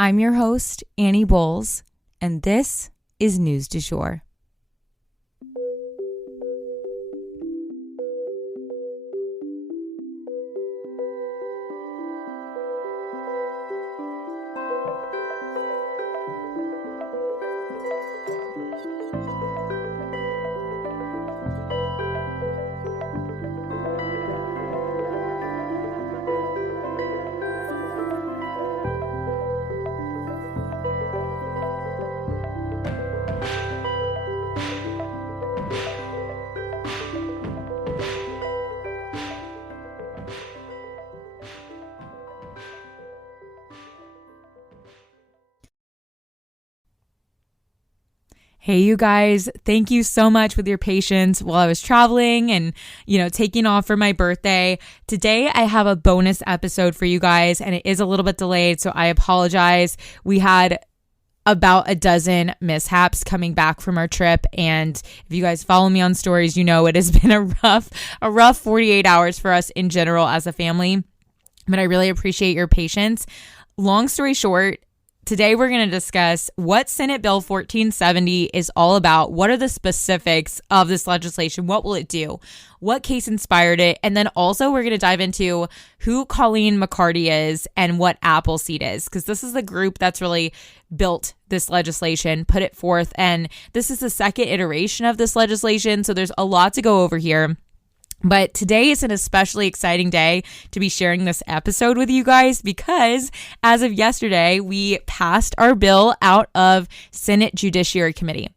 I'm your host, Annie Bowles, and this is News du Jour. Hey, you guys, thank you so much with your patience while I was traveling and, taking off for my birthday. Today, I have a bonus episode for you guys, and it is a little bit delayed, so I apologize. We had about a dozen mishaps coming back from our trip, and if you guys follow me on stories, it has been a rough 48 hours for us in general as a family, but I really appreciate your patience. Long story short, today we're going to discuss what Senate Bill 1470 is all about. What are the specifics of this legislation? What will it do? What case inspired it? And then also we're going to dive into who Colleen McCarty is and what Appleseed is, because this is the group that's really built this legislation, put it forth, and this is the second iteration of this legislation, so there's a lot to go over here. But today is an especially exciting day to be sharing this episode with you guys because as of yesterday, we passed our bill out of Senate Judiciary Committee.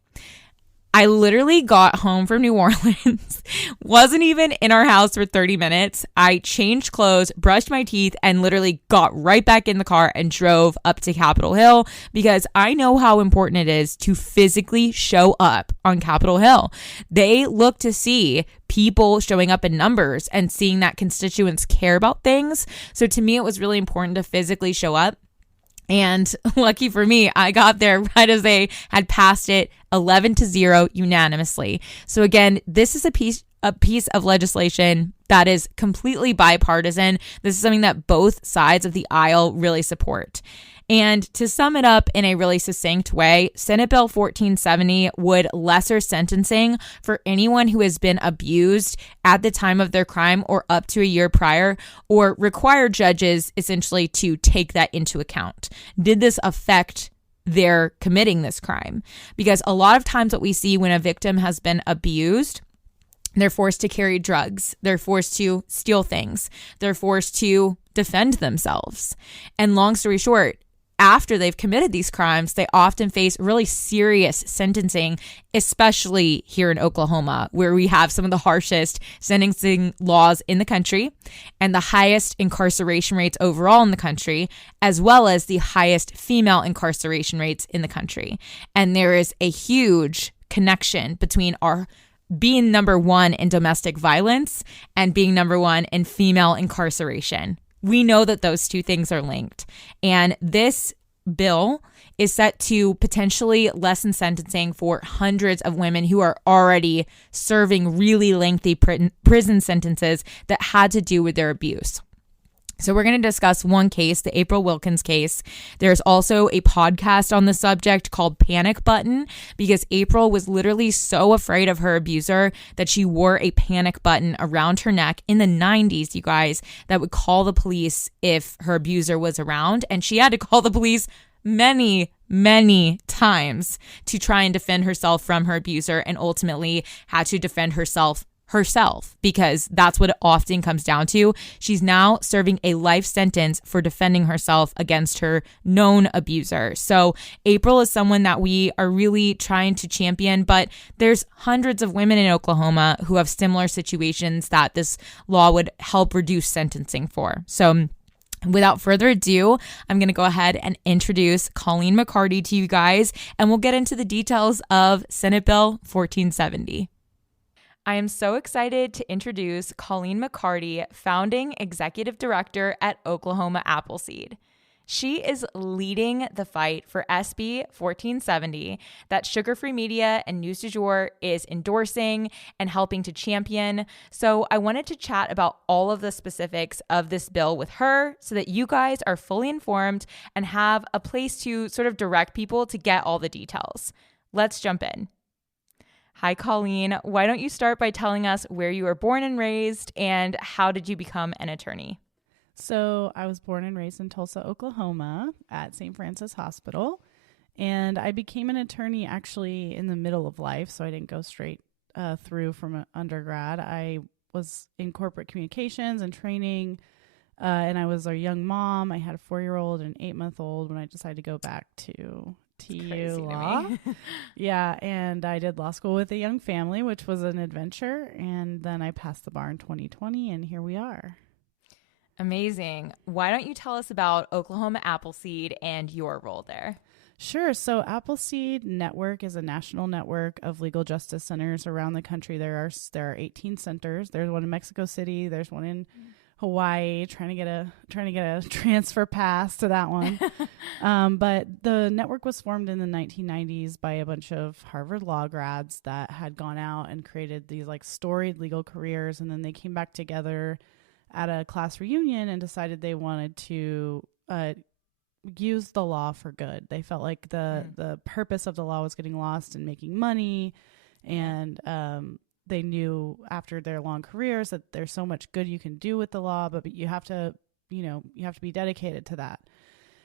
I literally got home from New Orleans, wasn't even in our house for 30 minutes. I changed clothes, brushed my teeth, and literally got right back in the car and drove up to Capitol Hill because I know how important it is to physically show up on Capitol Hill. They look to see people showing up in numbers and seeing that constituents care about things. So to me, it was really important to physically show up. And lucky for me, I got there right as they had passed it 11-0 unanimously. So again, this is a piece of legislation that is completely bipartisan. This is something that both sides of the aisle really support. And to sum it up in a really succinct way, Senate Bill 1470 would lesser sentencing for anyone who has been abused at the time of their crime or up to a year prior, or require judges essentially to take that into account. Did this affect their committing this crime? Because a lot of times what we see when a victim has been abused, they're forced to carry drugs. They're forced to steal things. They're forced to defend themselves. And long story short, after they've committed these crimes, they often face really serious sentencing, especially here in Oklahoma, where we have some of the harshest sentencing laws in the country and the highest incarceration rates overall in the country, as well as the highest female incarceration rates in the country. And there is a huge connection between our being number one in domestic violence and being number one in female incarceration. We know that those two things are linked. And this bill is set to potentially lessen sentencing for hundreds of women who are already serving really lengthy prison sentences that had to do with their abuse. So we're going to discuss one case, the April Wilkens case. There's also a podcast on the subject called Panic Button because April was literally so afraid of her abuser that she wore a panic button around her neck in the 90s, you guys, that would call the police if her abuser was around. And she had to call the police many times to try and defend herself from her abuser, and ultimately had to defend herself because that's what it often comes down to. She's now serving a life sentence for defending herself against her known abuser. So April is someone that we are really trying to champion, but there's hundreds of women in Oklahoma who have similar situations that this law would help reduce sentencing for. So without further ado, I'm going to go ahead and introduce Colleen McCarty to you guys, and we'll get into the details of Senate Bill 1470. I am so excited to introduce Colleen McCarty, founding executive director at Oklahoma Appleseed. She is leading the fight for SB1470 that Sugar Free Media and News du Jour is endorsing and helping to champion. So I wanted to chat about all of the specifics of this bill with her so that you guys are fully informed and have a place to sort of direct people to get all the details. Let's jump in. Hi, Colleen. Why don't you start by telling us where you were born and raised and how did you become an attorney? So I was born and raised in Tulsa, Oklahoma at St. Francis Hospital. And I became an attorney actually in the middle of life. So I didn't go straight through from undergrad. I was in corporate communications and training. And I was a young mom. I had a 4-year-old and 8-month-old when I decided to go back to TU law. Yeah. And I did law school with a young family, which was an adventure. And then I passed the bar in 2020 and here we are. Amazing. Why don't you tell us about Oklahoma Appleseed and your role there? Sure. So Appleseed Network is a national network of legal justice centers around the country. There are 18 centers. There's one in Mexico City. There's one in Hawaii. Trying to get a transfer pass to that one. But the network was formed in the 1990s by a bunch of Harvard law grads that had gone out and created these like storied legal careers, and then they came back together at a class reunion and decided they wanted to use the law for good. They felt like the purpose of the law was getting lost in making money. And they knew after their long careers that there's so much good you can do with the law, but you have to be dedicated to that.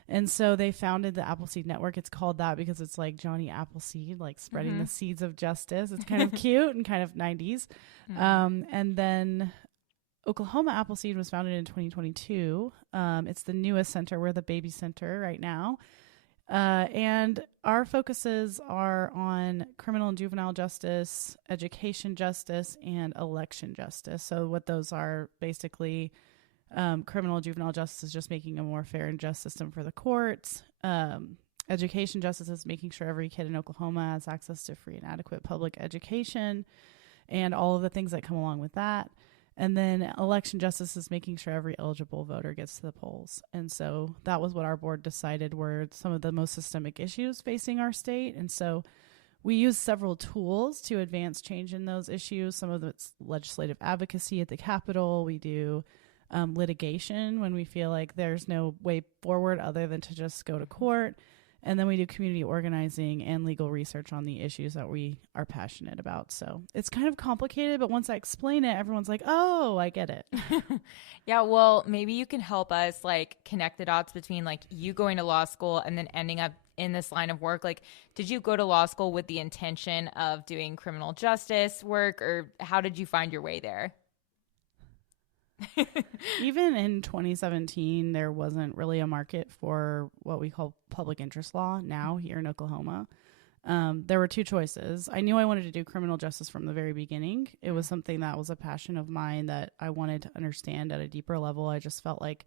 And so they founded the Appleseed Network. It's called that because it's like Johnny Appleseed, like spreading the seeds of justice. It's kind of cute and kind of 90s. And then Oklahoma Appleseed was founded in 2022. It's the newest center. We're the baby center right now. And our focuses are on criminal and juvenile justice, education justice, and election justice. So what those are basically, criminal and juvenile justice is just making a more fair and just system for the courts. Education justice is making sure every kid in Oklahoma has access to free and adequate public education and all of the things that come along with that. And then election justice is making sure every eligible voter gets to the polls. And so that was what our board decided were some of the most systemic issues facing our state. And so we use several tools to advance change in those issues. Some of it's legislative advocacy at the Capitol. We do litigation when we feel like there's no way forward other than to just go to court. And then we do community organizing and legal research on the issues that we are passionate about. So it's kind of complicated, but once I explain it, everyone's like, oh, I get it. Yeah, well, maybe you can help us like connect the dots between like you going to law school and then ending up in this line of work. Like, did you go to law school with the intention of doing criminal justice work, or how did you find your way there? Even in 2017, there wasn't really a market for what we call public interest law now here in Oklahoma. There were two choices. I knew I wanted to do criminal justice from the very beginning. It was something that was a passion of mine that I wanted to understand at a deeper level. I just felt like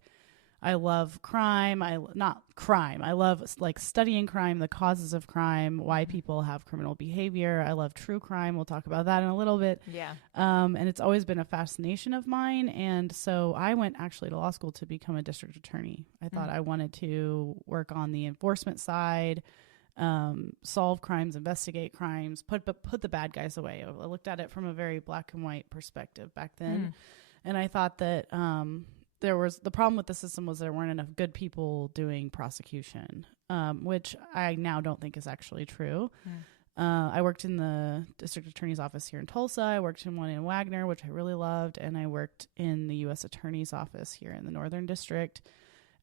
I love crime. I love like studying crime, the causes of crime, why people have criminal behavior. I love true crime. We'll talk about that in a little bit. Yeah. And it's always been a fascination of mine. And so I went actually to law school to become a district attorney. I thought I wanted to work on the enforcement side, solve crimes, investigate crimes, put the bad guys away. I looked at it from a very black and white perspective back then. And I thought that, the problem with the system was there weren't enough good people doing prosecution, which I now don't think is actually true. I worked in the district attorney's office here in Tulsa. I worked in one in Wagner, which I really loved. And I worked in the U.S. attorney's office here in the Northern District.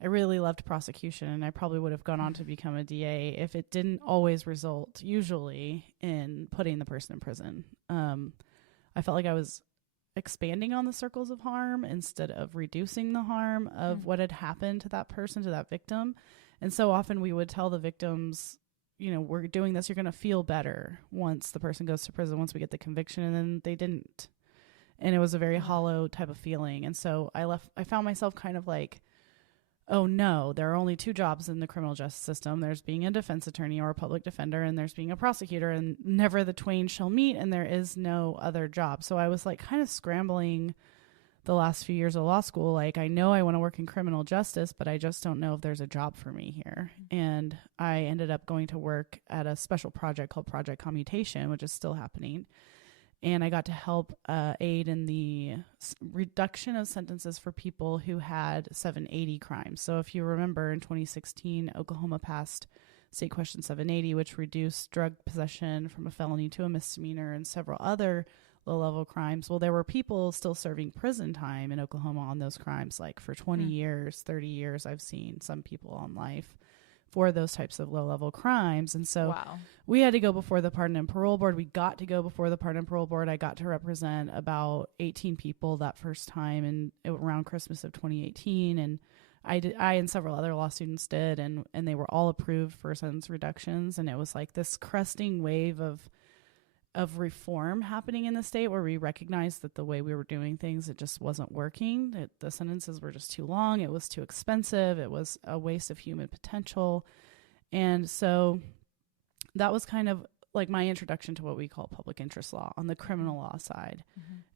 I really loved prosecution, and I probably would have gone on to become a DA if it didn't always result, usually, in putting the person in prison. I felt like I was expanding on the circles of harm instead of reducing the harm of what had happened to that person, to that victim. And so often we would tell the victims, we're doing this, you're going to feel better once the person goes to prison, once we get the conviction, and then they didn't. And it was a very hollow type of feeling. And so I found myself kind of like, oh no, there are only two jobs in the criminal justice system. There's being a defense attorney or a public defender, and there's being a prosecutor, and never the twain shall meet, and there is no other job. So I was like kind of scrambling the last few years of law school, like, I know I want to work in criminal justice, but I just don't know if there's a job for me here. And I ended up going to work at a special project called Project Commutation, which is still happening. And I got to help aid in the reduction of sentences for people who had 780 crimes. So if you remember, in 2016, Oklahoma passed State Question 780, which reduced drug possession from a felony to a misdemeanor and several other low-level crimes. Well, there were people still serving prison time in Oklahoma on those crimes, like for 20 years, 30 years. I've seen some people on life for those types of low-level crimes. And so we had to go before the Pardon and Parole Board. We got to go before the Pardon and Parole Board. I got to represent about 18 people that first time and around Christmas of 2018. And I and several other law students did, and they were all approved for sentence reductions. And it was like this cresting wave of reform happening in the state, where we recognized that the way we were doing things, it just wasn't working. That the sentences were just too long. It was too expensive. It was a waste of human potential. And so that was kind of like my introduction to what we call public interest law on the criminal law side.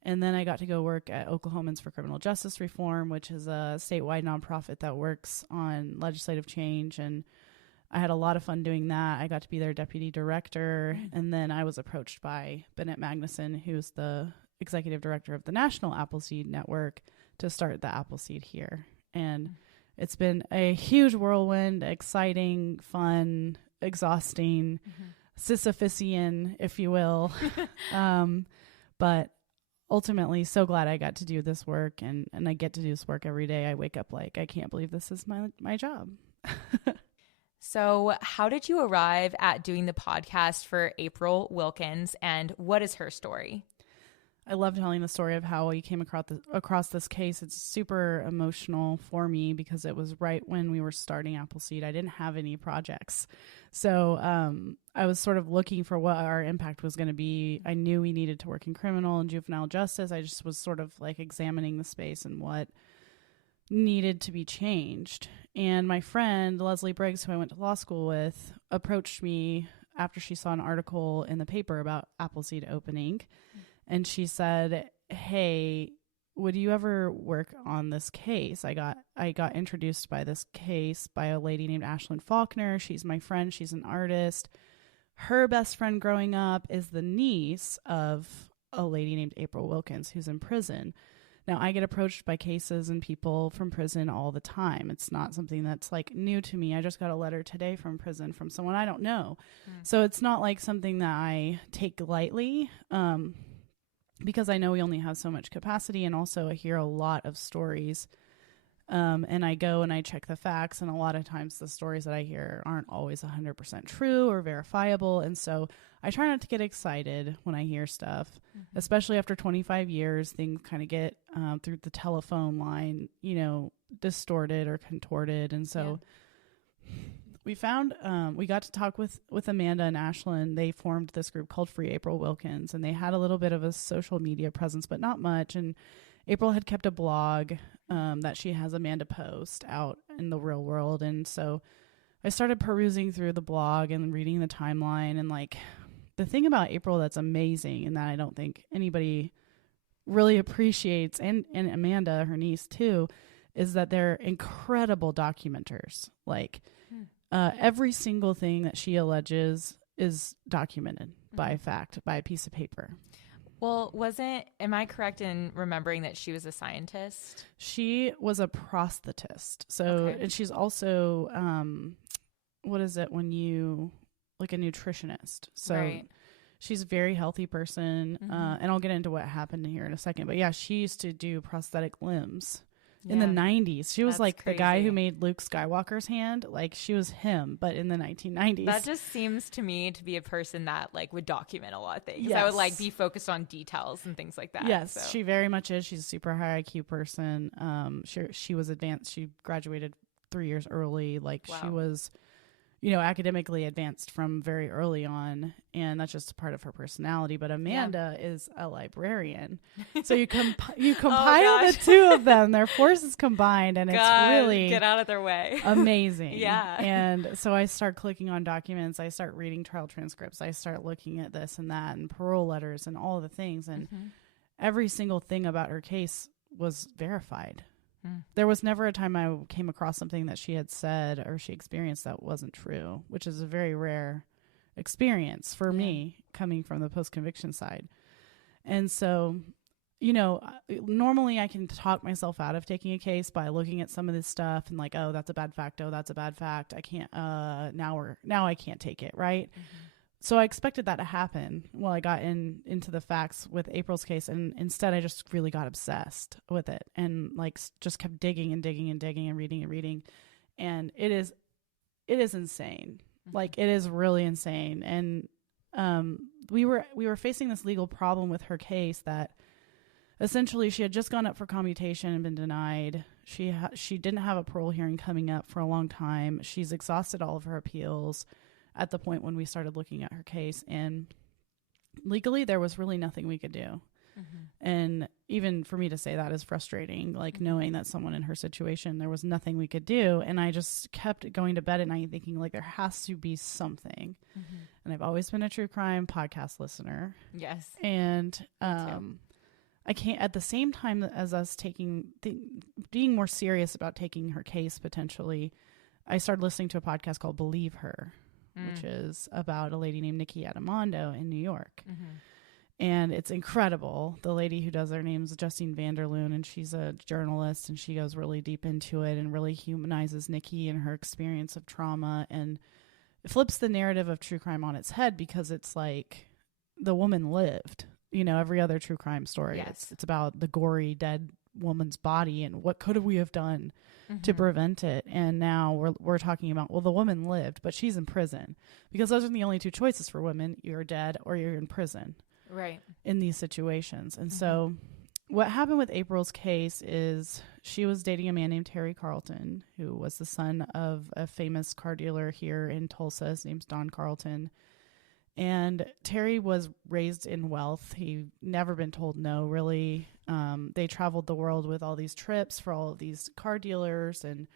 And then I got to go work at Oklahomans for Criminal Justice Reform, which is a statewide nonprofit that works on legislative change. And I had a lot of fun doing that. I got to be their deputy director. And then I was approached by Bennett Magnuson, who's the executive director of the National Appleseed Network, to start the Appleseed here. And it's been a huge whirlwind, exciting, fun, exhausting, Sisyphusian, if you will. But ultimately, so glad I got to do this work, and I get to do this work every day. I wake up like, I can't believe this is my job. So how did you arrive at doing the podcast for April Wilkens, and what is her story? I love telling the story of how we came across this case. It's super emotional for me because it was right when we were starting Appleseed. I didn't have any projects. So I was sort of looking for what our impact was going to be. I knew we needed to work in criminal and juvenile justice. I just was sort of like examining the space and what needed to be changed. And my friend, Leslie Briggs, who I went to law school with, approached me after she saw an article in the paper about Appleseed opening. And she said, hey, would you ever work on this case? I got introduced by this case by a lady named Ashlyn Faulkner. She's my friend. She's an artist. Her best friend growing up is the niece of a lady named April Wilkens, who's in prison. Now, I get approached by cases and people from prison all the time. It's not something that's like new to me. I just got a letter today from prison from someone I don't know. So it's not like something that I take lightly, because I know we only have so much capacity, and also I hear a lot of stories. And I go and I check the facts, and a lot of times the stories that I hear aren't always 100% true or verifiable. And so I try not to get excited when I hear stuff, especially after 25 years. Things kind of get through the telephone line, distorted or contorted. And so we found, we got to talk with Amanda and Ashlyn. They formed this group called Free April Wilkens, and they had a little bit of a social media presence, but not much. And April had kept a blog that she has Amanda post out in the real world. And so I started perusing through the blog and reading the timeline. And like the thing about April that's amazing, and that I don't think anybody really appreciates, and Amanda, her niece too, is that they're incredible documenters. Like every single thing that she alleges is documented by fact, by a piece of paper. Well, am I correct in remembering that she was a scientist? She was a prosthetist. So, and she's also, what is it when you, like a nutritionist. So she's a very healthy person. And I'll get into what happened here in a second. But yeah, she used to do prosthetic limbs in the 90s. She was like crazy. The guy who made Luke Skywalker's hand. Like she was him, but in the 1990s. That just seems to me to be a person that like would document a lot of things. Yes. I would like be focused on details and things like that. Yes, so. She very much is. She's a super high IQ person. She was advanced. She graduated 3 years early. Like she was, academically advanced from very early on, and that's just a part of her personality. But Amanda is a librarian, so you compile the two of them, their forces combined, and it's really get out of their way. Amazing. And so I start clicking on documents, I start reading trial transcripts, I start looking at this and that and parole letters and all the things, and every single thing about her case was verified. There was never a time I came across something that she had said or she experienced that wasn't true, which is a very rare experience for me coming from the post-conviction side. And so, you know, normally I can talk myself out of taking a case by looking at some of this stuff and like, oh, that's a bad fact. Oh, that's a bad fact. I can't, now I can't take it. Right. So I expected that to happen while I got into the facts with April's case. And instead I just really got obsessed with it and like just kept digging and digging and digging and reading. And it is insane. Like it is really insane. And, we were facing this legal problem with her case that essentially she had just gone up for commutation and been denied. She didn't have a parole hearing coming up for a long time. She's exhausted all of her appeals at the point when we started looking at her case, and legally there was really nothing we could do. And even for me to say that is frustrating, like knowing that someone in her situation, there was nothing we could do. And I just kept going to bed at night thinking like there has to be something. And I've always been a true crime podcast listener. Yes. And I can't, at the same time as us being more serious about taking her case potentially, I started listening to a podcast called Believe Her, which is about a lady named Nikki Adamando in New York. And it's incredible. The lady who does her name is Justine Vanderloon, and she's a journalist, and she goes really deep into it and really humanizes Nikki and her experience of trauma, and it flips the narrative of true crime on its head because it's like the woman lived. You know, every other true crime story, it's about the gory dead woman's body and what could we have done to prevent it. And now we're talking about, well, the woman lived, but she's in prison, because those are the only two choices for women. You're dead or you're in prison. Right. In these situations. And so what happened with April's case is she was dating a man named Terry Carlton, who was the son of a famous car dealer here in Tulsa. His name's Don Carlton. And Terry was raised in wealth. He never been told no, really. They traveled the world with all these trips for all of these car dealers. And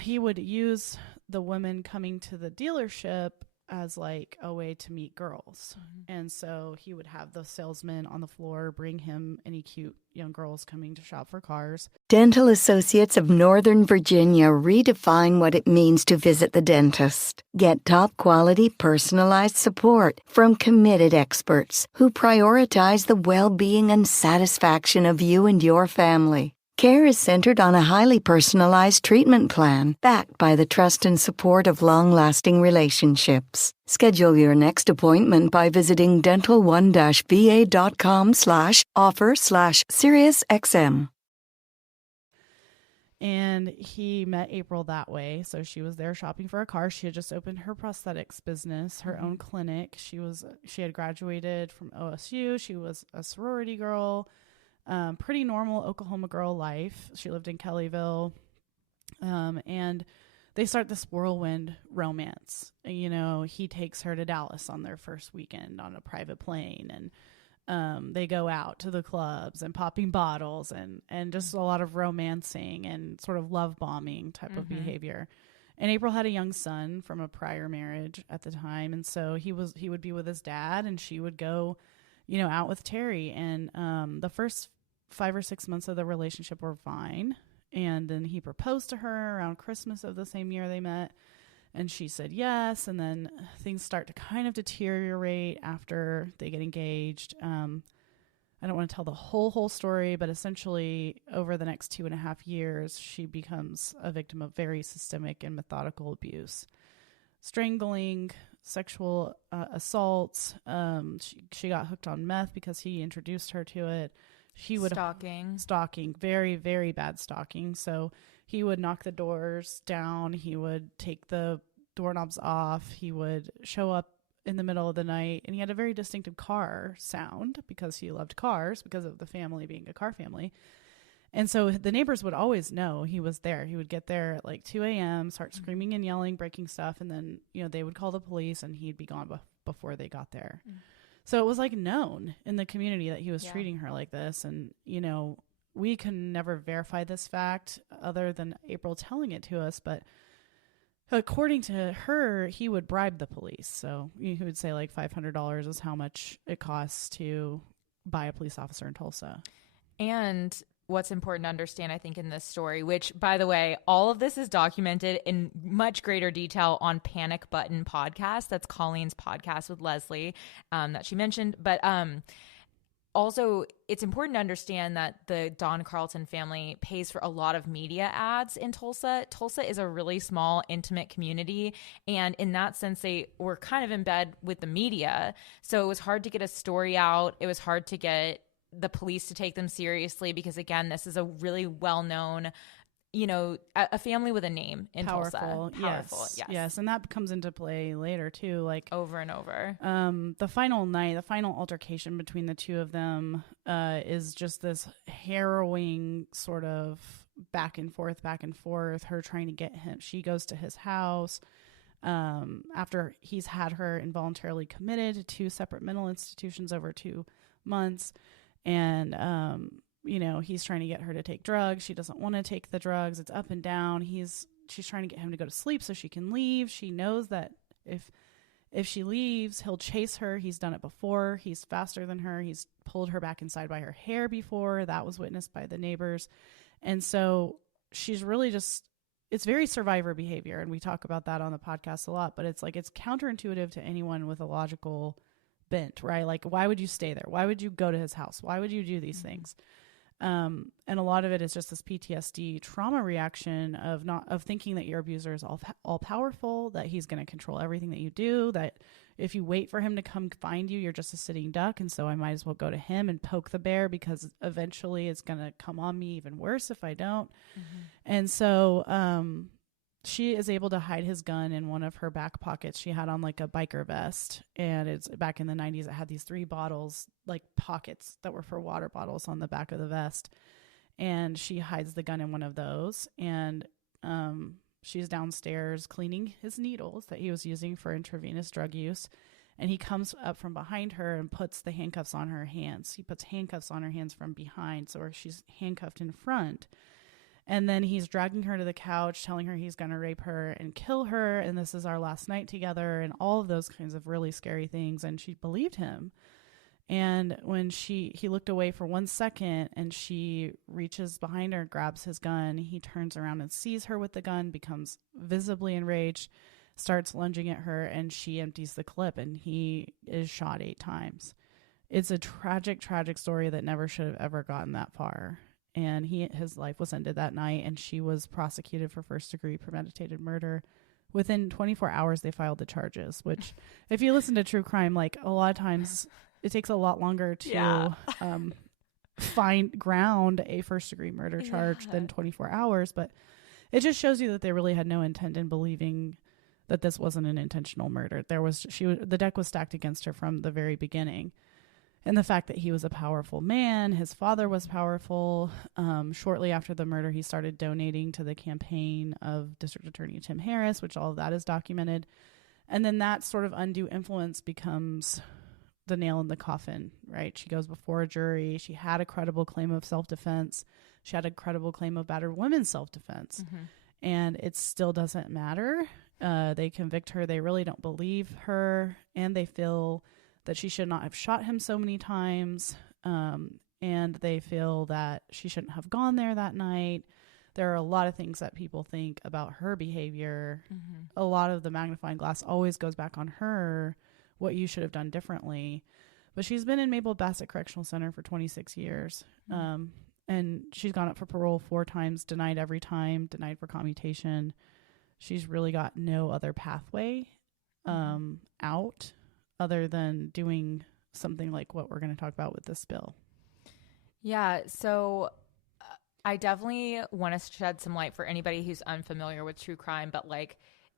he would use the women coming to the dealership as like a way to meet girls. And so he would have the salesman on the floor bring him any cute young girls coming to shop for cars. Dental Associates of Northern Virginia redefine what it means to visit the dentist. Get top quality personalized support from committed experts who prioritize the well-being and satisfaction of you and your family. Care is centered on a highly personalized treatment plan backed by the trust and support of long-lasting relationships. Schedule your next appointment by visiting dental1-va.com/offer/SiriusXM. And he met April that way. So she was there shopping for a car. She had just opened her prosthetics business, her own clinic. She had graduated from OSU. She was a sorority girl. Pretty normal Oklahoma girl life. She lived in Kellyville. And they start this whirlwind romance. You know, he takes her to Dallas on their first weekend on a private plane. And they go out to the clubs and popping bottles and just a lot of romancing and sort of love bombing type of behavior. And April had a young son from a prior marriage at the time. And so he would be with his dad, and she would go, you know, out with Terry. And the first 5 or 6 months of the relationship were fine. And then he proposed to her around Christmas of the same year they met. And she said yes. And then things start to kind of deteriorate after they get engaged. I don't want to tell the whole story, but essentially over the next 2.5 years, she becomes a victim of very systemic and methodical abuse. Strangling, sexual assaults. She got hooked on meth because he introduced her to it. Stalking, very, very bad stalking. So he would knock the doors down. He would take the doorknobs off. He would show up in the middle of the night, and he had a very distinctive car sound because he loved cars, because of the family being a car family. And so the neighbors would always know he was there. He would get there at like 2 a.m., start screaming and yelling, breaking stuff. And then, you know, they would call the police and he'd be gone before they got there. So it was like known in the community that he was treating her like this. And, you know, we can never verify this fact other than April telling it to us. But according to her, he would bribe the police. So he would say like $500 is how much it costs to buy a police officer in Tulsa. And what's important to understand, I think, in this story, which, by the way, all of this is documented in much greater detail on Panic Button podcast. That's Colleen's podcast with Leslie that she mentioned. But also, it's important to understand that the Don Carlton family pays for a lot of media ads in Tulsa. Tulsa is a really small, intimate community. And in that sense, they were kind of in bed with the media. So it was hard to get a story out. It was hard to get the police to take them seriously because, again, this is a really well-known, a family with a name in Tulsa. Powerful. Yes. And that comes into play later too, like over and over. The final altercation between the two of them is just this harrowing sort of back and forth, her trying to get him. She goes to his house after he's had her involuntarily committed to 2 separate mental institutions over 2 months. And, he's trying to get her to take drugs. She doesn't want to take the drugs. It's up and down. She's trying to get him to go to sleep so she can leave. She knows that if she leaves, he'll chase her. He's done it before. He's faster than her. He's pulled her back inside by her hair before. That was witnessed by the neighbors. And so she's really it's very survivor behavior. And we talk about that on the podcast a lot, but it's counterintuitive to anyone with a logical bent, right? Like, why would you stay there? Why would you go to his house? Why would you do these things? And a lot of it is just this PTSD trauma reaction of thinking that your abuser is all powerful, that he's going to control everything that you do, that if you wait for him to come find you, you're just a sitting duck. And so I might as well go to him and poke the bear because eventually it's going to come on me even worse if I don't. Mm-hmm. And so, she is able to hide his gun in one of her back pockets. She had on like a biker vest, and it's back in the 90s. It had these 3 bottles, like pockets that were for water bottles on the back of the vest. And she hides the gun in one of those. And she's downstairs cleaning his needles that he was using for intravenous drug use. And he comes up from behind her and puts the handcuffs on her hands. He puts handcuffs on her hands from behind, so she's handcuffed in front. And then he's dragging her to the couch, telling her he's going to rape her and kill her. And this is our last night together, and all of those kinds of really scary things. And she believed him. And when he looked away for 1 second and she reaches behind her, grabs his gun, he turns around and sees her with the gun, becomes visibly enraged, starts lunging at her, and she empties the clip, and he is shot 8 times. It's a tragic, tragic story that never should have ever gotten that far. And his life was ended that night, and she was prosecuted for first-degree premeditated murder. Within 24 hours, they filed the charges, which if you listen to true crime, like a lot of times it takes a lot longer to ground a first-degree murder charge than 24 hours. But it just shows you that they really had no intent in believing that this wasn't an intentional murder. The deck was stacked against her from the very beginning. And the fact that he was a powerful man, his father was powerful. Shortly after the murder, he started donating to the campaign of District Attorney Tim Harris, which all of that is documented. And then that sort of undue influence becomes the nail in the coffin, right? She goes before a jury. She had a credible claim of self-defense. She had a credible claim of battered women's self-defense. Mm-hmm. And it still doesn't matter. They convict her. They really don't believe her. And they feel that she should not have shot him so many times. And they feel that she shouldn't have gone there that night. There are a lot of things that people think about her behavior. Mm-hmm. A lot of the magnifying glass always goes back on her, what you should have done differently. But she's been in Mabel Bassett Correctional Center for 26 years. Mm-hmm. And she's gone up for parole 4 times, denied every time, denied for commutation. She's really got no other pathway out other than doing something like what we're going to talk about with this bill. Yeah, so I definitely want to shed some light for anybody who's unfamiliar with true crime,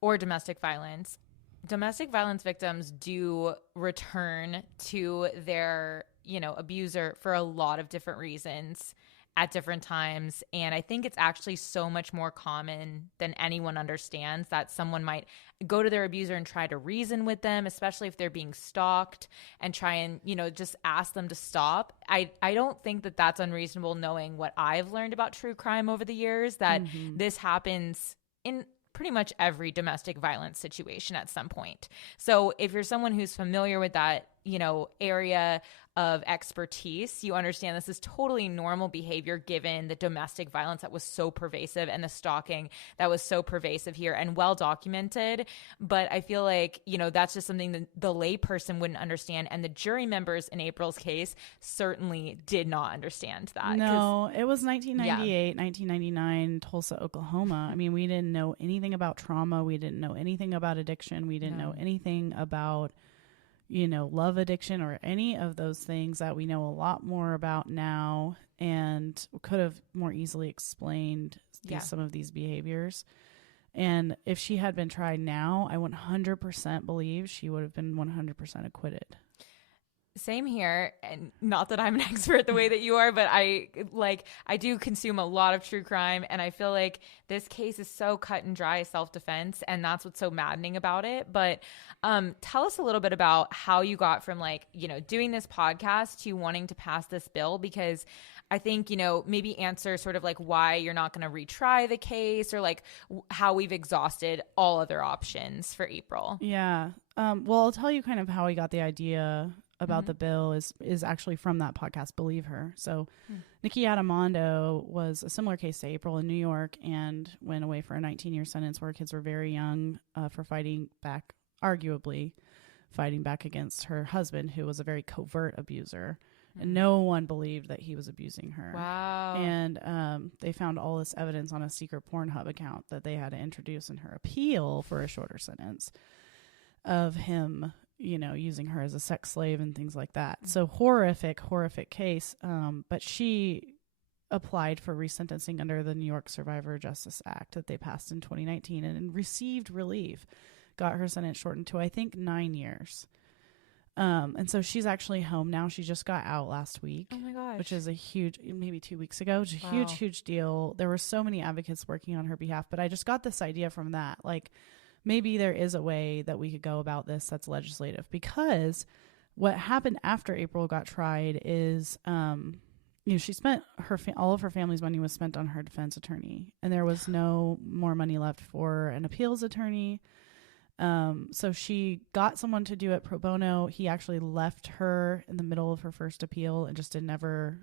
or domestic violence. Domestic violence victims do return to their, abuser for a lot of different reasons at different times. And I think it's actually so much more common than anyone understands that someone might go to their abuser and try to reason with them, especially if they're being stalked, and try and, just ask them to stop. I don't think that that's unreasonable, knowing what I've learned about true crime over the years, that this happens in pretty much every domestic violence situation at some point. So if you're someone who's familiar with that, area, of expertise, you understand this is totally normal behavior given the domestic violence that was so pervasive and the stalking that was so pervasive here and well documented. But I feel like, that's just something that the layperson wouldn't understand. And the jury members in April's case certainly did not understand that. No, it was 1998, 1999, Tulsa, Oklahoma. I mean, we didn't know anything about trauma. We didn't know anything about addiction. We didn't know anything about love addiction or any of those things that we know a lot more about now and could have more easily explained some of these behaviors. And if she had been tried now, I 100% believe she would have been 100% acquitted. Same here, and not that I'm an expert the way that you are, but I do consume a lot of true crime, and I feel like this case is so cut and dry self-defense, and that's what's so maddening about it. But tell us a little bit about how you got from doing this podcast to wanting to pass this bill, because I think, maybe answer sort of why you're not going to retry the case or how we've exhausted all other options for April. Yeah. Well, I'll tell you kind of how I got the idea about the bill is actually from that podcast, Believe Her. So Nikki Adamondo was a similar case to April in New York and went away for a 19-year sentence where kids were very young for arguably fighting back against her husband, who was a very covert abuser. And no one believed that he was abusing her. Wow. And they found all this evidence on a secret Pornhub account that they had to introduce in her appeal for a shorter sentence of him using her as a sex slave and things like that. So horrific case. But she applied for resentencing under the New York Survivor Justice Act that they passed in 2019 and received relief, got her sentence shortened to, I think, 9 years. And so she's actually home now. She just got out last week. Oh my gosh. Which is a huge, maybe 2 weeks ago, which is a huge deal. There were so many advocates working on her behalf, but I just got this idea from that. Maybe there is a way that we could go about this that's legislative, because what happened after April got tried is, she spent all of her family's money was spent on her defense attorney, and there was no more money left for an appeals attorney. So she got someone to do it pro bono. He actually left her in the middle of her first appeal and just didn't ever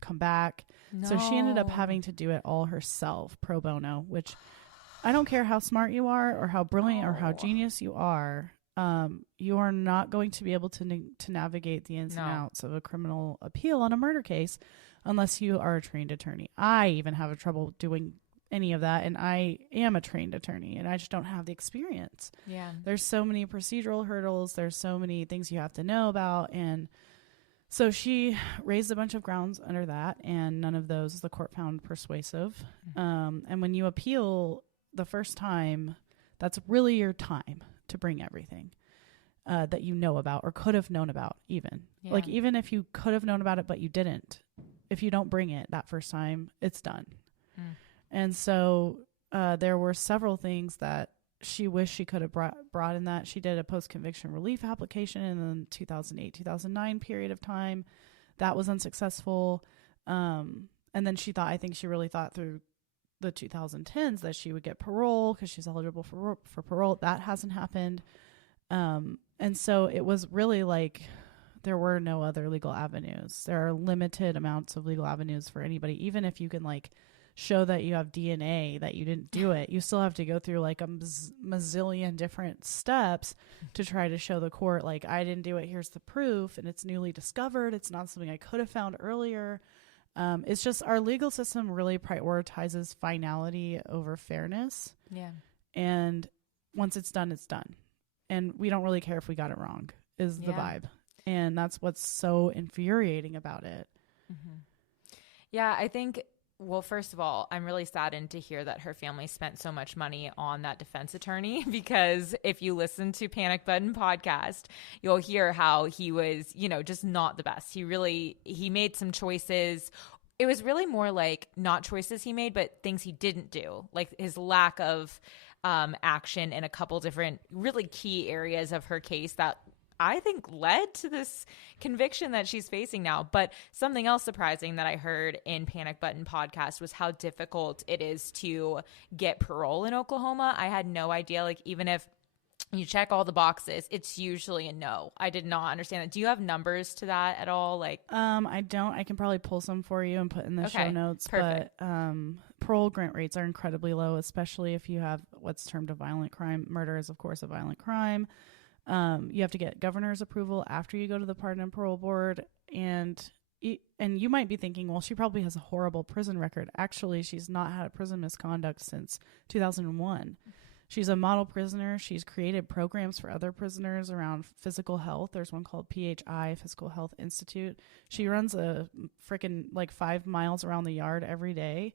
come back. No. So she ended up having to do it all herself pro bono, which I don't care how smart you are or how brilliant or how genius you are not going to be able to navigate the ins and outs of a criminal appeal on a murder case unless you are a trained attorney. I even have trouble doing any of that, and I am a trained attorney, and I just don't have the experience. Yeah. There's so many procedural hurdles. There's so many things you have to know about, and so she raised a bunch of grounds under that, and none of those the court found persuasive. And when you appeal the first time, that's really your time to bring everything that you know about or could have known about even. Yeah. Even if you could have known about it but you didn't, if you don't bring it that first time, it's done. And so there were several things that she wished she could have brought in that. She did a post-conviction relief application in the 2008-2009 period of time. That was unsuccessful. And then I think she really thought through the 2010s that she would get parole because she's eligible for parole. That hasn't happened. And so it was really there were no other legal avenues. There are limited amounts of legal avenues for anybody. Even if you can show that you have DNA that you didn't do it, you still have to go through a mazillion different steps to try to show the court I didn't do it, here's the proof, and it's newly discovered, it's not something I could have found earlier. It's just our legal system really prioritizes finality over fairness. Yeah. And once it's done, it's done. And we don't really care if we got it wrong is the vibe. And that's what's so infuriating about it. Mm-hmm. Yeah, I think, well, first of all, I'm really saddened to hear that her family spent so much money on that defense attorney, because if you listen to Panic Button podcast, you'll hear how he was, just not the best. He made some choices. It was really more not choices he made, but things he didn't do, his lack of action in a couple different really key areas of her case that I think led to this conviction that she's facing now. But something else surprising that I heard in Panic Button podcast was how difficult it is to get parole in Oklahoma. I had no idea, even if you check all the boxes, it's usually a no. I did not understand that. Do you have numbers to that at all? Like, I don't. I can probably pull some for you and put in the show notes. Perfect. But parole grant rates are incredibly low, especially if you have what's termed a violent crime. Murder is, of course, a violent crime. You have to get governor's approval after you go to the Pardon and Parole Board. And you might be thinking, well, she probably has a horrible prison record. Actually, she's not had a prison misconduct since 2001. She's a model prisoner. She's created programs for other prisoners around physical health. There's one called PHI, Physical Health Institute. She runs a freaking 5 miles around the yard every day.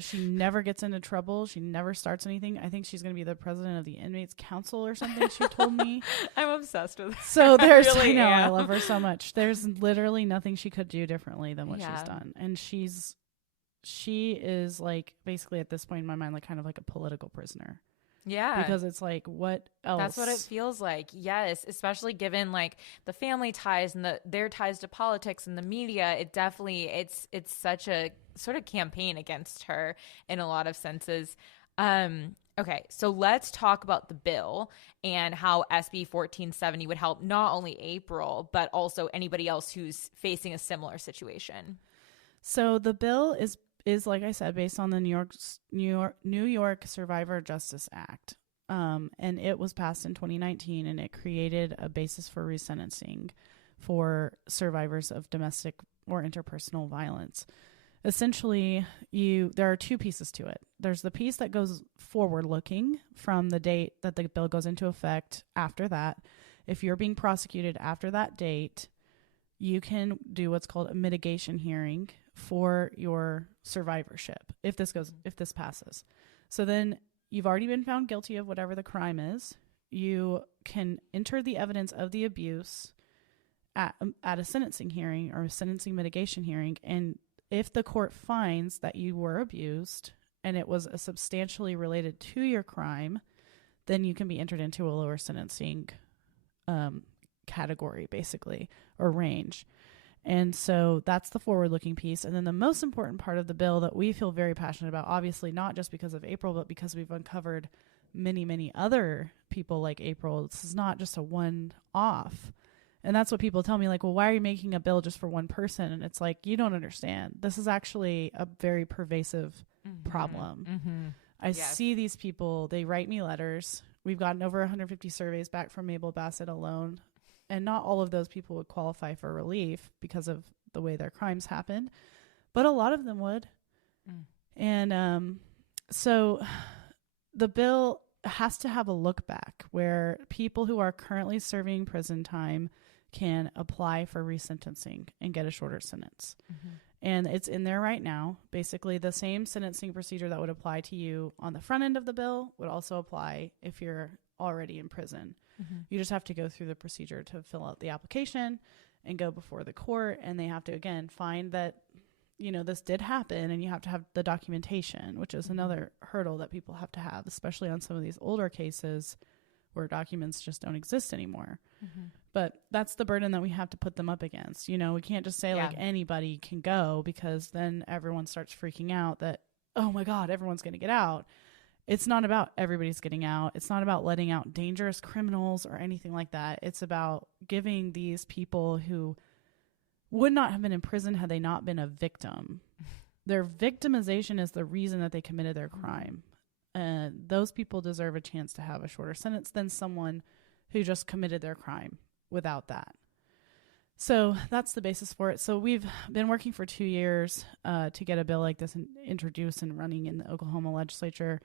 She never gets into trouble. She never starts anything. I think she's going to be the president of the Inmates Council or something, she told me. I'm obsessed with her. So there's, I love her so much. There's literally nothing she could do differently than what she's done. And she is basically at this point in my mind, kind of like a political prisoner. Yeah. Because it's what else? That's what it feels like. Yes. Especially given the family ties and their ties to politics and the media. It definitely, it's such a sort of campaign against her in a lot of senses. Okay. So let's talk about the bill and how SB 1470 would help not only April, but also anybody else who's facing a similar situation. So the bill is like I said, based on the New York Survivor Justice Act. And it was passed in 2019, and it created a basis for resentencing for survivors of domestic or interpersonal violence. Essentially, there are two pieces to it. There's the piece that goes forward looking from the date that the bill goes into effect. After that, if you're being prosecuted after that date, you can do what's called a mitigation hearing for your survivorship if this passes. So then you've already been found guilty of whatever the crime is. You can enter the evidence of the abuse at a sentencing hearing or a sentencing mitigation hearing. And if the court finds that you were abused and it was substantially related to your crime, then you can be entered into a lower sentencing category, basically, or range. And so that's the forward-looking piece. And then the most important part of the bill that we feel very passionate about, obviously not just because of April, but because we've uncovered many, many other people like April. This is not just a one-off. And that's what people tell me, well, why are you making a bill just for one person? And it's you don't understand. This is actually a very pervasive problem. Mm-hmm. I see these people, they write me letters. We've gotten over 150 surveys back from Mabel Bassett alone. And not all of those people would qualify for relief because of the way their crimes happened, but a lot of them would. And so the bill has to have a look back where people who are currently serving prison time can apply for resentencing and get a shorter sentence. Mm-hmm. And it's in there right now. Basically, the same sentencing procedure that would apply to you on the front end of the bill would also apply if you're already in prison. Mm-hmm. You just have to go through the procedure to fill out the application and go before the court. And they have to, again, find that, this did happen, and you have to have the documentation, which is another hurdle that people have to have, especially on some of these older cases where documents just don't exist anymore. Mm-hmm. But that's the burden that we have to put them up against. We can't just say anybody can go, because then everyone starts freaking out that, oh my God, everyone's going to get out. It's not about everybody's getting out. It's not about letting out dangerous criminals or anything like that. It's about giving these people who would not have been in prison had they not been a victim. Their victimization is the reason that they committed their crime. And those people deserve a chance to have a shorter sentence than someone who just committed their crime without that. So that's the basis for it. So we've been working for 2 years to get a bill like this introduced and running in the Oklahoma legislature.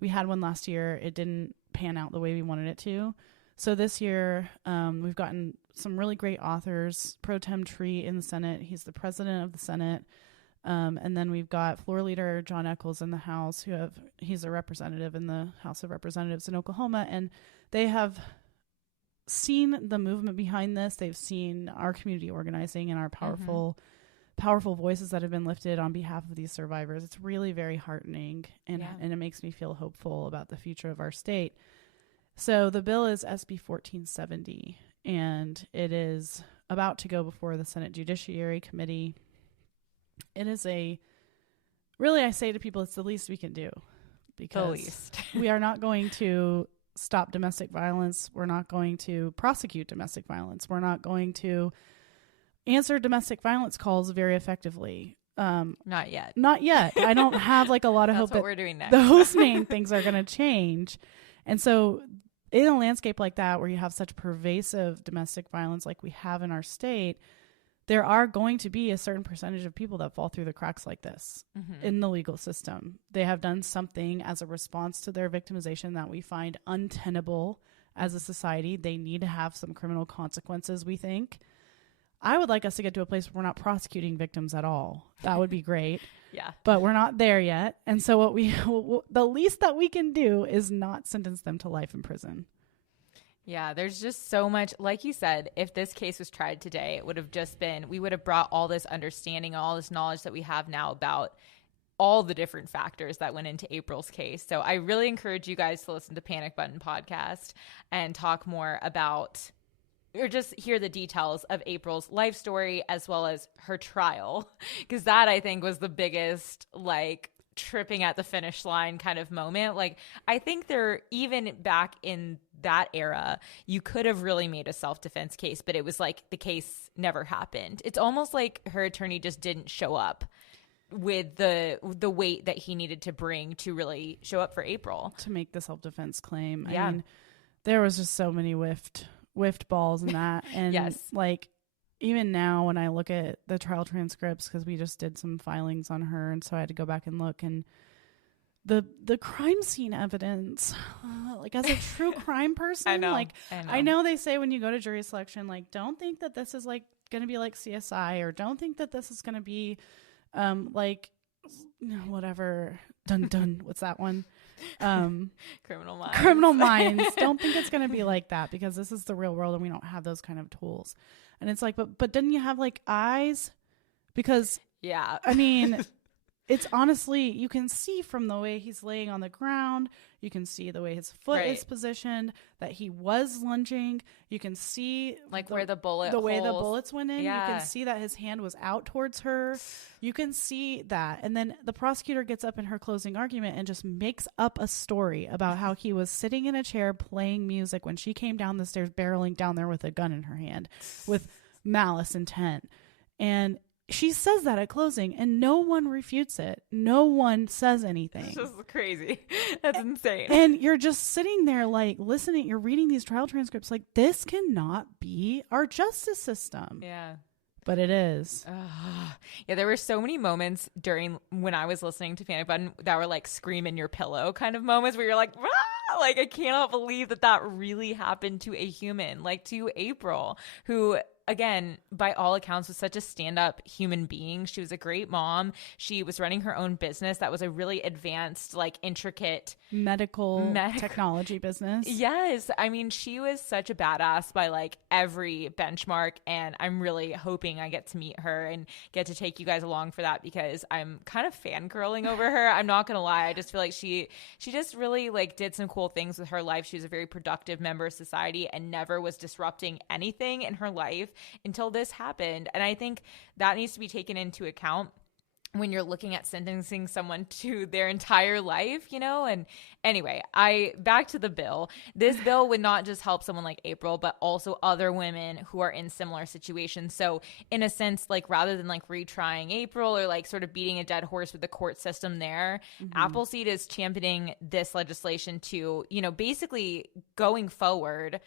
We had one last year. It didn't pan out the way we wanted it to. So this year, we've gotten some really great authors. Pro Tem Tree in the Senate. He's the president of the Senate. And then we've got Floor Leader John Eccles in the House, he's a representative in the House of Representatives in Oklahoma. And they have seen the movement behind this. They've seen our community organizing and our powerful voices that have been lifted on behalf of these survivors. It's really very heartening, and it makes me feel hopeful about the future of our state. So the bill is SB 1470, and it is about to go before the Senate Judiciary Committee. It is I say to people, it's the least we can do, because we are not going to stop domestic violence. We're not going to prosecute domestic violence. We're not going to answer domestic violence calls very effectively. Not yet. I don't have like a lot of hope that we're doing next. Those main things are going to change. And so in a landscape like that, where you have such pervasive domestic violence like we have in our state, there are going to be a certain percentage of people that fall through the cracks like this in the legal system. They have done something as a response to their victimization that we find untenable as a society. They need to have some criminal consequences, we think. I would like us to get to a place where we're not prosecuting victims at all. That would be great. Yeah. But we're not there yet. And so the least that we can do is not sentence them to life in prison. Yeah, there's just so much, like you said, if this case was tried today, it would have just been, we would have brought all this understanding, all this knowledge that we have now about all the different factors that went into April's case. So I really encourage you guys to listen to Panic Button Podcast and talk more about, or just hear the details of April's life story as well as her trial. Because that, I think, was the biggest, like, tripping at the finish line kind of moment. Like, I think they're even back in that era, you could have really made a self-defense case, but it was like the case never happened. It's almost like her attorney just didn't show up with the weight that he needed to bring to really show up for April to make the self-defense claim. Yeah. I mean, there was just so many whiffed balls in that. And yes. Like, even now when I look at the trial transcripts, because we just did some filings on her, and so I had to go back and look, and the crime scene evidence, like, as a true crime person, I know they say when you go to jury selection, like, don't think that this is like going to be like CSI, or don't think that this is going to be like whatever, dun what's that one, Criminal Minds. Don't think it's going to be like that, because this is the real world and we don't have those kind of tools. And it's like, but didn't you have like eyes? Because yeah, I mean, it's honestly, you can see from the way he's laying on the ground, you can see the way his foot is positioned, that he was lunging. You can see like where the way the bullets went in. Yeah. You can see that his hand was out towards her. You can see that. And then the prosecutor gets up in her closing argument and just makes up a story about how he was sitting in a chair playing music when she came down the stairs, barreling down there with a gun in her hand with malice intent. And she says that at closing, and no one refutes it. No one says anything. It's just crazy. That's insane. And you're just sitting there, like, listening. You're reading these trial transcripts, like, this cannot be our justice system. Yeah. But it is. Yeah, there were so many moments during when I was listening to Panic Button that were like scream in your pillow kind of moments where you're like, ah! Like, I cannot believe that really happened to a human, like to April, who, again, by all accounts, was such a stand-up human being. She was a great mom. She was running her own business that was a really advanced, like, intricate medical technology business. Yes. I mean, she was such a badass by, like, every benchmark, and I'm really hoping I get to meet her and get to take you guys along for that, because I'm kind of fangirling over her. I'm not going to lie. I just feel like she just really, like, did some cool things with her life. She was a very productive member of society and never was disrupting anything in her life until this happened. And I think that needs to be taken into account when you're looking at sentencing someone to their entire life, you know? And anyway, back to the bill. This bill would not just help someone like April, but also other women who are in similar situations. So in a sense, like, rather than like retrying April or like sort of beating a dead horse with the court system there, Appleseed is championing this legislation to, you know, basically going forward,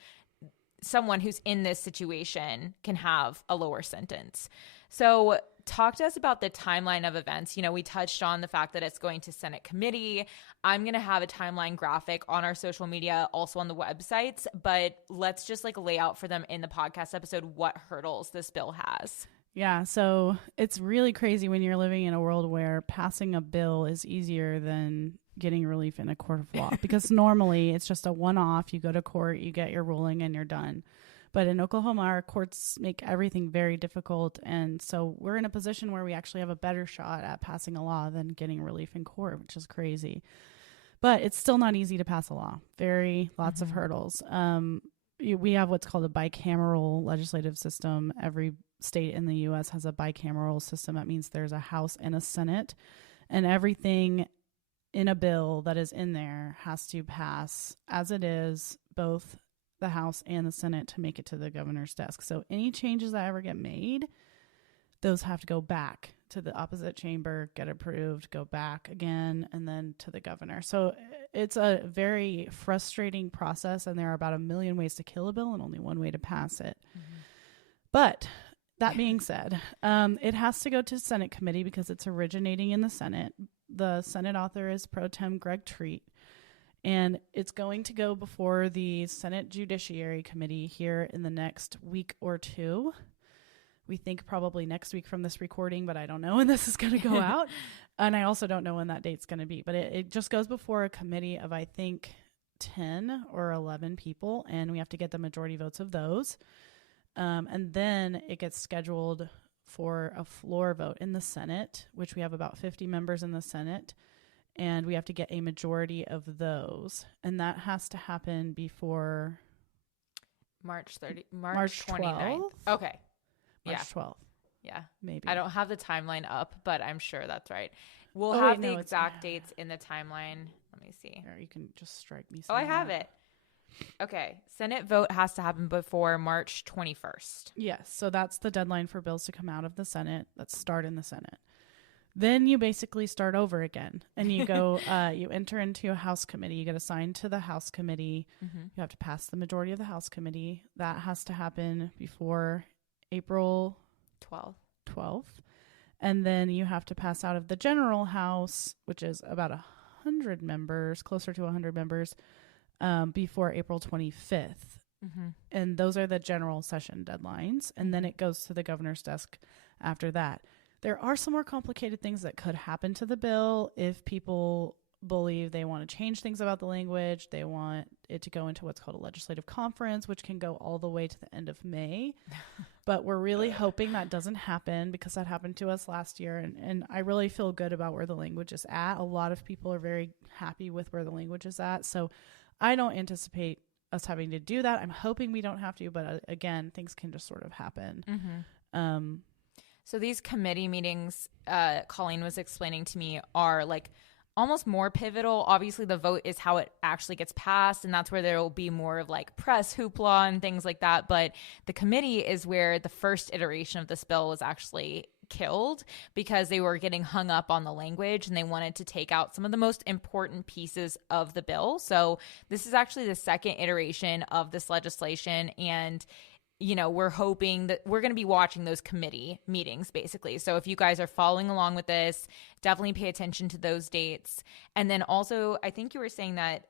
someone who's in this situation can have a lower sentence. So talk to us about the timeline of events. You know, we touched on the fact that it's going to Senate committee. I'm going to have a timeline graphic on our social media, also on the websites, but let's just like lay out for them in the podcast episode what hurdles this bill has. Yeah, so it's really crazy when you're living in a world where passing a bill is easier than getting relief in a court of law, because normally it's just a one-off. You go to court, you get your ruling, and you're done. But in Oklahoma, our courts make everything very difficult, and so we're in a position where we actually have a better shot at passing a law than getting relief in court, which is crazy. But it's still not easy to pass a law. Lots of hurdles. We have what's called a bicameral legislative system. Every state in the U.S. has a bicameral system. That means there's a House and a Senate, and everything in a bill that is in there has to pass as it is, both the House and the Senate, to make it to the governor's desk. So any changes that ever get made, those have to go back to the opposite chamber, get approved, go back again, and then to the governor. So it's a very frustrating process, and there are about 1 million ways to kill a bill and only one way to pass it. Mm-hmm. But that being said, it has to go to Senate committee because it's originating in the Senate. The Senate author is Pro Tem Greg Treat, and it's going to go before the Senate Judiciary Committee here in the next week or two. We think probably next week from this recording, but I don't know when this is going to go out. And I also don't know when that date's going to be. But it just goes before a committee of, I think, 10 or 11 people, and we have to get the majority votes of those. And then it gets scheduled for a floor vote in the Senate, which we have about 50 members in the Senate, and we have to get a majority of those. And that has to happen before March 29th. 12th? Okay. March 12th. Yeah. Maybe. I don't have the timeline up, but I'm sure that's right. We'll the exact dates in the timeline. Let me see. Or you can just strike me. I have it. Okay. Senate vote has to happen before March 21st. Yes. So that's the deadline for bills to come out of the Senate that start in the Senate. Then you basically start over again, and you go, you enter into a House committee. You get assigned to the House committee. Mm-hmm. You have to pass the majority of the House committee. That has to happen before April 12th. And then you have to pass out of the General House, which is about 100 members, closer to 100 members, before April 25th. Mm-hmm. And those are the general session deadlines. And then it goes to the governor's desk after that. There are some more complicated things that could happen to the bill if people believe they want to change things about the language. They want it to go into what's called a legislative conference, which can go all the way to the end of May. But we're really hoping that doesn't happen, because that happened to us last year. And I really feel good about where the language is at. A lot of people are very happy with where the language is at. So I don't anticipate us having to do that. I'm hoping we don't have to, but again, things can just sort of happen. Mm-hmm. So these committee meetings, Colleen was explaining to me, are like almost more pivotal. Obviously, the vote is how it actually gets passed, and that's where there will be more of like press hoopla and things like that. But the committee is where the first iteration of this bill was actually killed, because they were getting hung up on the language and they wanted to take out some of the most important pieces of the bill. So this is actually the second iteration of this legislation, and we're hoping that we're going to be watching those committee meetings, basically. So if you guys are following along with this, definitely pay attention to those dates. And then also, I think you were saying that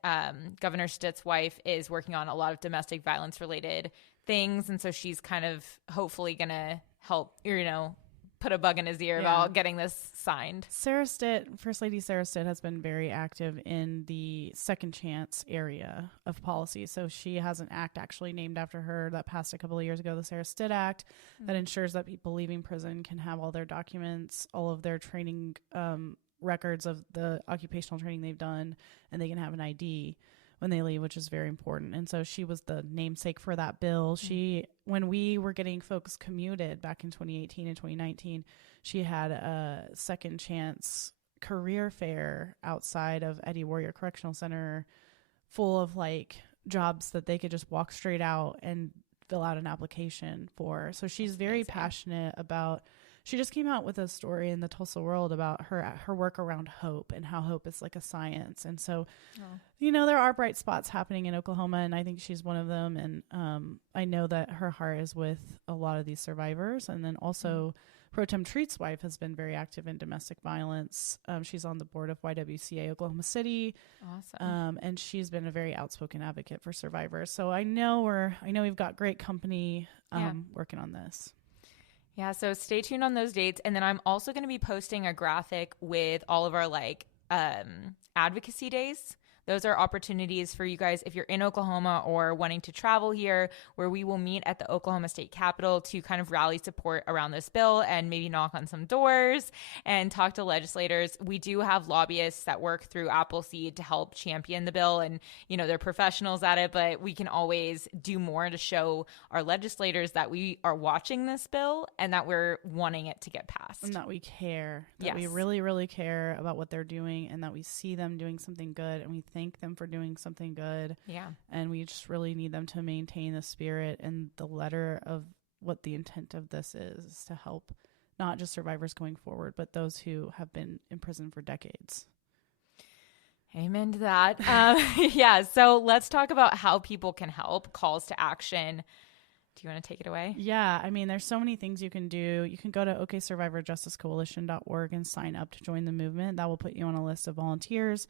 Governor Stitt's wife is working on a lot of domestic violence related things. And so she's kind of hopefully going to help, put a bug in his ear about getting this signed. Sarah Stitt, First Lady Sarah Stitt, has been very active in the second chance area of policy. So she has an act actually named after her that passed a couple of years ago, the Sarah Stitt Act, that ensures that people leaving prison can have all their documents, all of their training records of the occupational training they've done, and they can have an ID when they leave, which is very important. And so she was the namesake for that bill. When we were getting folks commuted back in 2018 and 2019, she had a second chance career fair outside of Eddie Warrior Correctional Center, full of like jobs that they could just walk straight out and fill out an application for. So she's very passionate about. She just came out with a story in the Tulsa World about her work around hope and how hope is like a science. And so, there are bright spots happening in Oklahoma, and I think she's one of them. And I know that her heart is with a lot of these survivors. And then also Pro Tem Treat's wife has been very active in domestic violence. She's on the board of YWCA Oklahoma City. Awesome. And she's been a very outspoken advocate for survivors. So I know we've got great company working on this. Yeah, so stay tuned on those dates. And then I'm also going to be posting a graphic with all of our advocacy days, those are opportunities for you guys if you're in Oklahoma or wanting to travel here, where we will meet at the Oklahoma State Capitol to kind of rally support around this bill and maybe knock on some doors and talk to legislators. We do have lobbyists that work through Appleseed to help champion the bill, and they're professionals at it, but we can always do more to show our legislators that we are watching this bill and that we're wanting it to get passed. And that we care, that yes. we really, really care about what they're doing, and that we see them doing something good, and we thank them for doing something good. Yeah. And we just really need them to maintain the spirit and the letter of what the intent of this is to help not just survivors going forward, but those who have been in prison for decades. Amen to that. Yeah. So let's talk about how people can help. Calls to action. Do you want to take it away? Yeah. I mean, there's so many things you can do. You can go to oksurvivorjusticecoalition.org and sign up to join the movement. That will put you on a list of volunteers.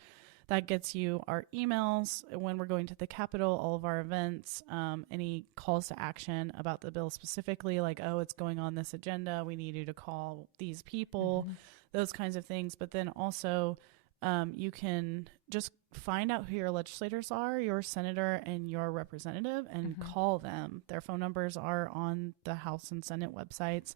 That gets you our emails when we're going to the Capitol, all of our events, any calls to action about the bill specifically, like, oh, it's going on this agenda, we need you to call these people, those kinds of things. But then also you can just find out who your legislators are, your senator and your representative, and call them. Their phone numbers are on the House and Senate websites.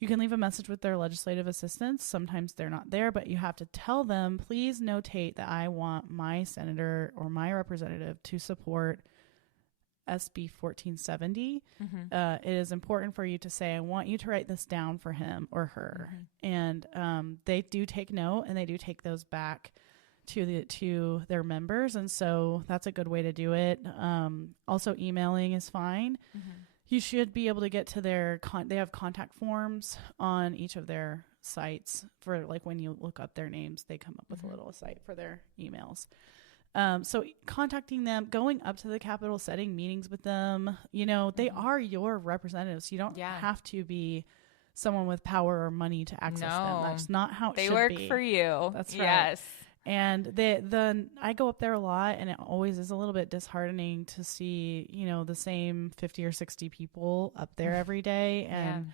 You can leave a message with their legislative assistants. Sometimes they're not there, but you have to tell them, please notate that I want my senator or my representative to support SB1470. It is important for you to say, I want you to write this down for him or her. And they do take note, and they do take those back to their members. And so that's a good way to do it. Also, emailing is fine. You should be able to get to their they have contact forms on each of their sites for, like, when you look up their names, they come up with a little site for their emails. So contacting them, going up to the Capitol, setting meetings with them, they are your representatives. You don't have to be someone with power or money to access them. That's not how it should be. They work for you. That's right. Yes. And I go up there a lot, and it always is a little bit disheartening to see, the same 50 or 60 people up there every day. And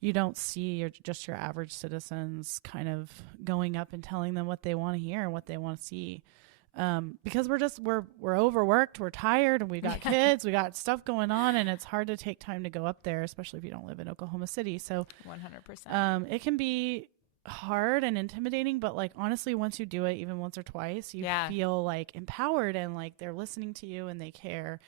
you don't see your average citizens kind of going up and telling them what they want to hear and what they want to see. Because we're overworked, we're tired, and we got kids, we got stuff going on, and it's hard to take time to go up there, especially if you don't live in Oklahoma City. So 100%. It can be hard and intimidating, but, like, honestly, once you do it, even once or twice, you feel like empowered, and like they're listening to you and they care.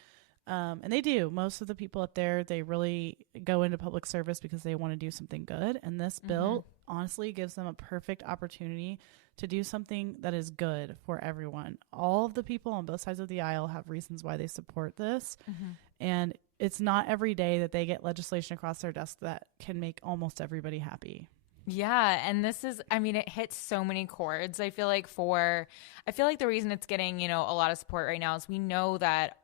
And they do. Most of the people up there, they really go into public service because they want to do something good. And this bill honestly gives them a perfect opportunity to do something that is good for everyone. All of the people on both sides of the aisle have reasons why they support this. And it's not every day that they get legislation across their desk that can make almost everybody happy. Yeah. And this is, it hits so many chords. I feel like the reason it's getting, a lot of support right now is we know that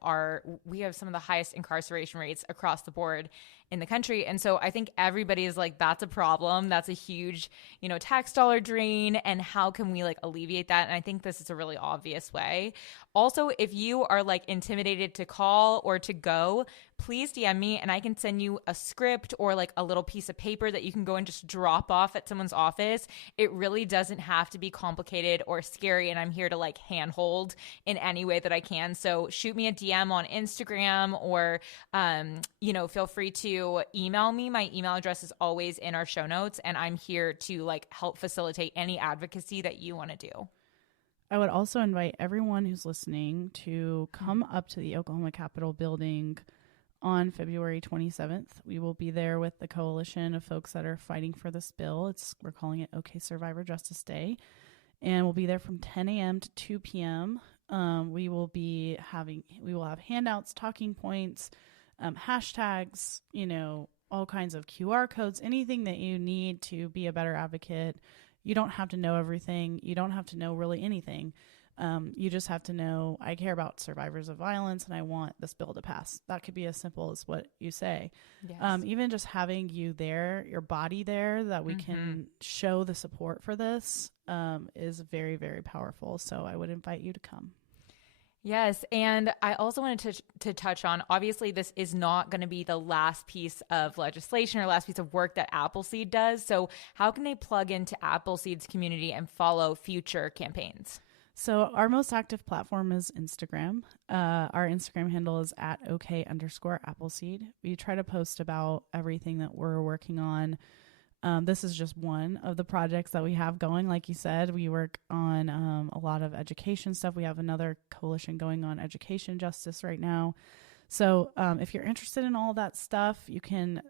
we have some of the highest incarceration rates across the board in the country. And so I think everybody is like, that's a problem. That's a huge, tax dollar drain. And how can we, like, alleviate that? And I think this is a really obvious way. Also, if you are, like, intimidated to call or to go, please DM me and I can send you a script or, like, a little piece of paper that you can go and just drop off at someone's office. It really doesn't have to be complicated or scary. And I'm here to, like, handhold in any way that I can. So shoot me a DM on Instagram or, feel free to email me. My email address is always in our show notes, and I'm here to, like, help facilitate any advocacy that you want to do. I would also invite everyone who's listening to come up to the Oklahoma Capitol building on February 27th. We will be there with the coalition of folks that are fighting for this bill. We're calling it OK Survivor Justice Day. And we'll be there from 10 a.m. to 2 p.m. We will have handouts, talking points, hashtags, all kinds of QR codes, anything that you need to be a better advocate. You don't have to know everything. You don't have to know really anything. You just have to know, I care about survivors of violence and I want this bill to pass. That could be as simple as what you say. Yes. Even just having you there, your body there, that we can show the support for this is very, very powerful. So I would invite you to come. Yes. And I also wanted to touch on, obviously, this is not going to be the last piece of legislation or last piece of work that Appleseed does. So how can they plug into Appleseed's community and follow future campaigns? So our most active platform is Instagram. Our Instagram handle is at OK_Appleseed. We try to post about everything that we're working on. This is just one of the projects that we have going. Like you said, we work on a lot of education stuff. We have another coalition going on education justice right now. So if you're interested in all that stuff, you can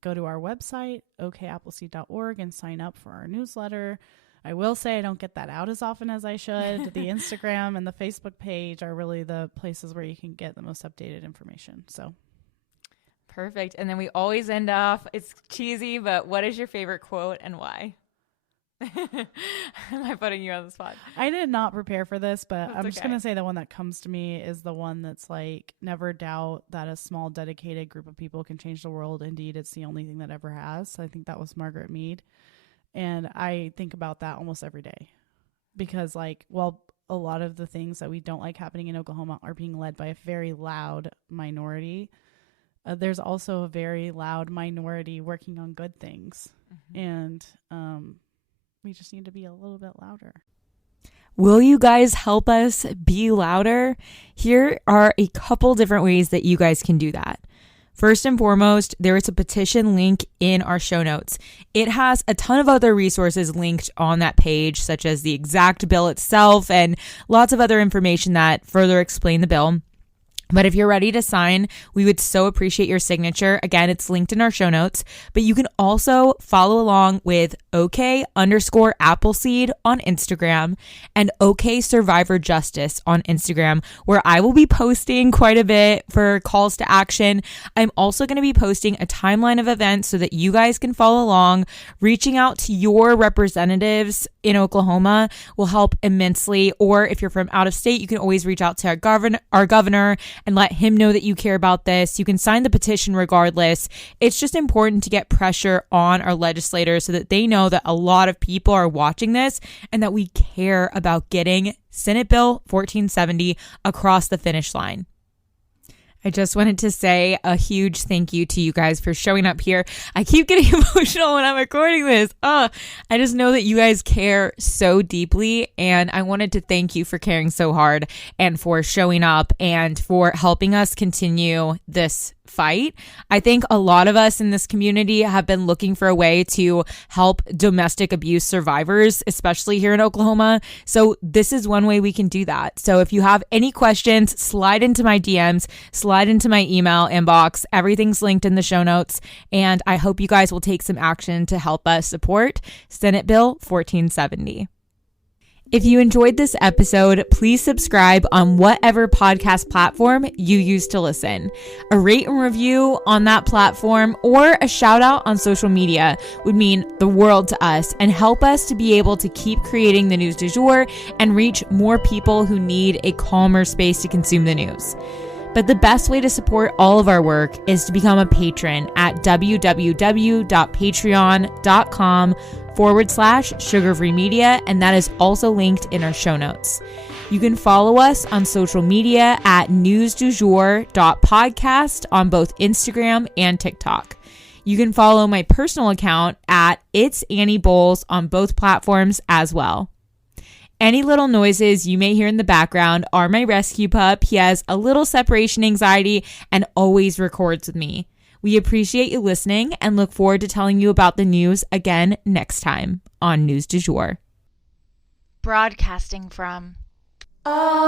go to our website, okappleseed.org, and sign up for our newsletter. I will say I don't get that out as often as I should. The Instagram and the Facebook page are really the places where you can get the most updated information. So perfect. And then we always end off, it's cheesy, but what is your favorite quote and why? Am I putting you on the spot? I did not prepare for this, but That's I'm just going to say the one that comes to me is the one that's like, never doubt that a small, dedicated group of people can change the world. Indeed, it's the only thing that ever has. So I think that was Margaret Mead. And I think about that almost every day because, like, well, a lot of the things that we don't like happening in Oklahoma are being led by a very loud minority. There's also a very loud minority working on good things. And we just need to be a little bit louder. Will you guys help us be louder? Here are a couple different ways that you guys can do that. First and foremost, there is a petition link in our show notes. It has a ton of other resources linked on that page, such as the exact bill itself and lots of other information that further explain the bill. But if you're ready to sign, we would so appreciate your signature. Again, it's linked in our show notes, but you can also follow along with OK_Appleseed on Instagram and OK Survivor Justice on Instagram, where I will be posting quite a bit for calls to action. I'm also going to be posting a timeline of events so that you guys can follow along. Reaching out to your representatives in Oklahoma will help immensely. Or if you're from out of state, you can always reach out to our governor and let him know that you care about this. You can sign the petition regardless. It's just important to get pressure on our legislators so that they know that a lot of people are watching this and that we care about getting Senate Bill 1470 across the finish line. I just wanted to say a huge thank you to you guys for showing up here. I keep getting emotional when I'm recording this. I just know that you guys care so deeply, and I wanted to thank you for caring so hard and for showing up and for helping us continue this fight. I think a lot of us in this community have been looking for a way to help domestic abuse survivors, especially here in Oklahoma. So this is one way we can do that. So if you have any questions, slide into my DMs, slide into my email inbox. Everything's linked in the show notes. And I hope you guys will take some action to help us support Senate Bill 1470. If you enjoyed this episode, please subscribe on whatever podcast platform you use to listen. A rate and review on that platform or a shout out on social media would mean the world to us and help us to be able to keep creating the news du jour and reach more people who need a calmer space to consume the news. But the best way to support all of our work is to become a patron at www.patreon.com/sugarfree media, and that is also linked in our show notes. You can follow us on social media at newsdujour.podcast on both Instagram and TikTok. You can follow my personal account at It's Annie Bowles on both platforms as well. Any little noises you may hear in the background are my rescue pup. He has a little separation anxiety and always records with me. We appreciate you listening and look forward to telling you about the news again next time on News du Jour. Broadcasting from Oklahoma.